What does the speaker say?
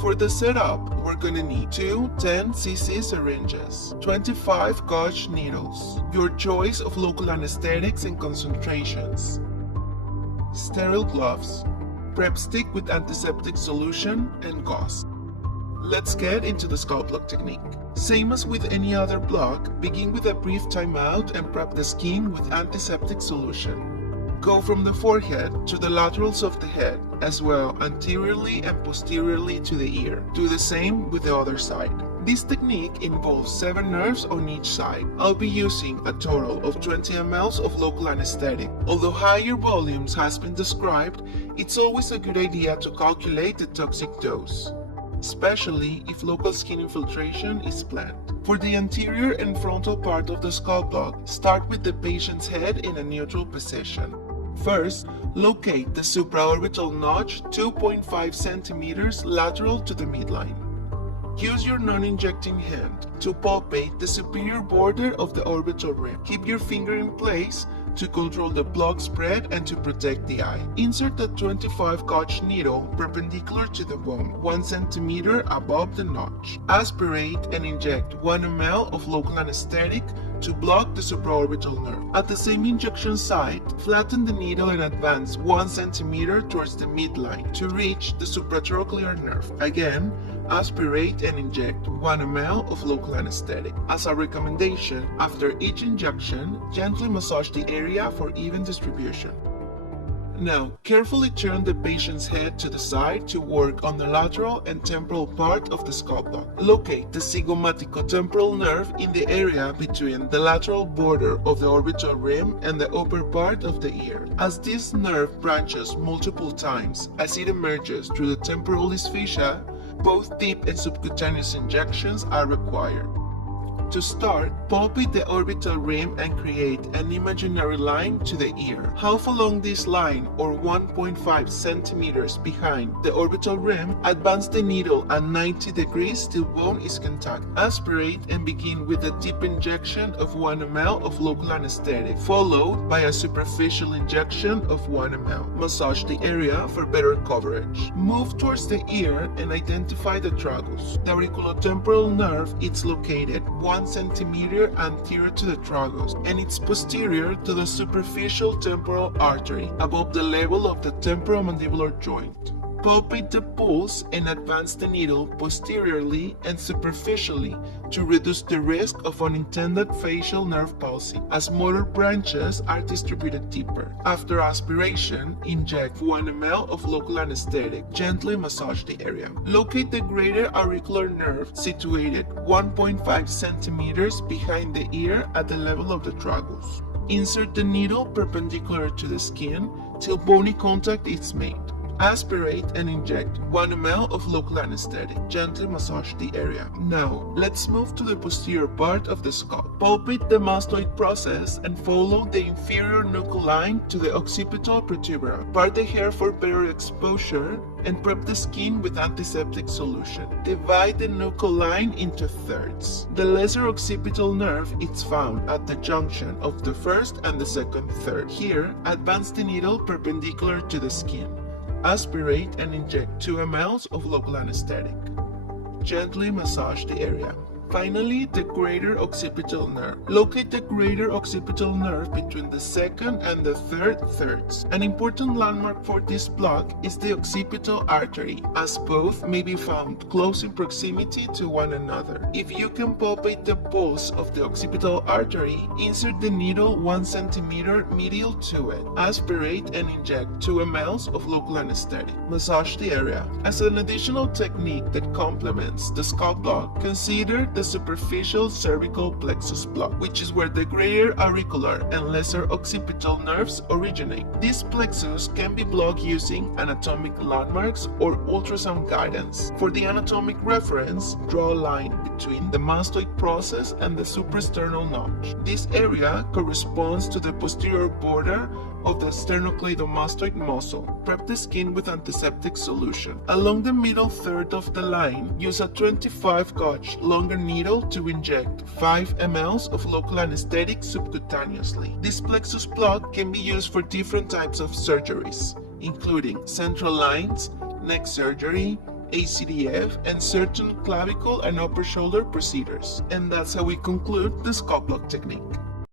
For the setup, we're gonna need two 10cc syringes, 25 gauge needles, your choice of local anesthetics and concentrations, sterile gloves, prep stick with antiseptic solution, and gauze. Let's get into the scalp block technique. Same as with any other block, begin with a brief timeout and prep the skin with antiseptic solution. Go from the forehead to the laterals of the head, as well anteriorly and posteriorly to the ear. Do the same with the other side. This technique involves 7 nerves on each side. I'll be using a total of 20 ml of local anesthetic. Although higher volumes has been described, it's always a good idea to calculate the toxic dose, especially if local skin infiltration is planned. For the anterior and frontal part of the scalp block, start with the patient's head in a neutral position. First, locate the supraorbital notch 2.5 centimeters lateral to the midline. Use your non-injecting hand to palpate the superior border of the orbital rim. Keep your finger in place to control the block spread and to protect the eye. Insert a 25 gauge needle perpendicular to the bone, 1 centimeter above the notch. Aspirate and inject 1 ml of local anesthetic to block the supraorbital nerve. At the same injection site, flatten the needle and advance 1 centimeter towards the midline to reach the supratrochlear nerve. Again, aspirate and inject 1 ml of local anesthetic. As a recommendation, after each injection, gently massage the area for even distribution. Now, carefully turn the patient's head to the side to work on the lateral and temporal part of the scalp block. Locate the zygomaticotemporal nerve in the area between the lateral border of the orbital rim and the upper part of the ear. As this nerve branches multiple times as it emerges through the temporalis fascia, both deep and subcutaneous injections are required. To start, palpate the orbital rim and create an imaginary line to the ear. Half along this line, or 1.5 centimeters behind the orbital rim, advance the needle at 90 degrees till bone is contact. Aspirate and begin with a deep injection of 1 ml of local anesthetic, followed by a superficial injection of 1 ml. Massage the area for better coverage. Move towards the ear and identify the tragus. The auriculotemporal nerve is located 1 centimeter anterior to the tragus, and it's posterior to the superficial temporal artery, above the level of the temporomandibular joint. Palpate the pulse and advance the needle posteriorly and superficially to reduce the risk of unintended facial nerve palsy, as motor branches are distributed deeper. After aspiration, inject 1 ml of local anesthetic. Gently massage the area. Locate the greater auricular nerve situated 1.5 centimeters behind the ear at the level of the tragus. Insert the needle perpendicular to the skin till bony contact is made. Aspirate and inject 1 ml of local anesthetic. Gently massage the area. Now, let's move to the posterior part of the scalp. Palpate the mastoid process and follow the inferior nuchal line to the occipital vertebra. Part the hair for better exposure and prep the skin with antiseptic solution. Divide the nuchal line into thirds. The lesser occipital nerve is found at the junction of the first and the second third. Here, advance the needle perpendicular to the skin. Aspirate and inject 2 ml of local anesthetic. Gently massage the area. Finally, the greater occipital nerve. Locate the greater occipital nerve between the second and the third thirds. An important landmark for this block is the occipital artery, as both may be found close in proximity to one another. If you can palpate the pulse of the occipital artery, insert the needle 1 centimeter medial to it. Aspirate and inject 2 ml of local anesthetic. Massage the area. As an additional technique that complements the scalp block, consider the superficial cervical plexus block, which is where the greater auricular and lesser occipital nerves originate. This plexus can be blocked using anatomic landmarks or ultrasound guidance. For the anatomic reference, draw a line between the mastoid process and the suprasternal notch. This area corresponds to the posterior border of the sternocleidomastoid muscle. Prep the skin with antiseptic solution. Along the middle third of the line, use a 25 gauge longer needle to inject 5 ml of local anesthetic subcutaneously. This plexus block can be used for different types of surgeries, including central lines, neck surgery, ACDF, and certain clavicle and upper shoulder procedures. And that's how we conclude the scalp block technique.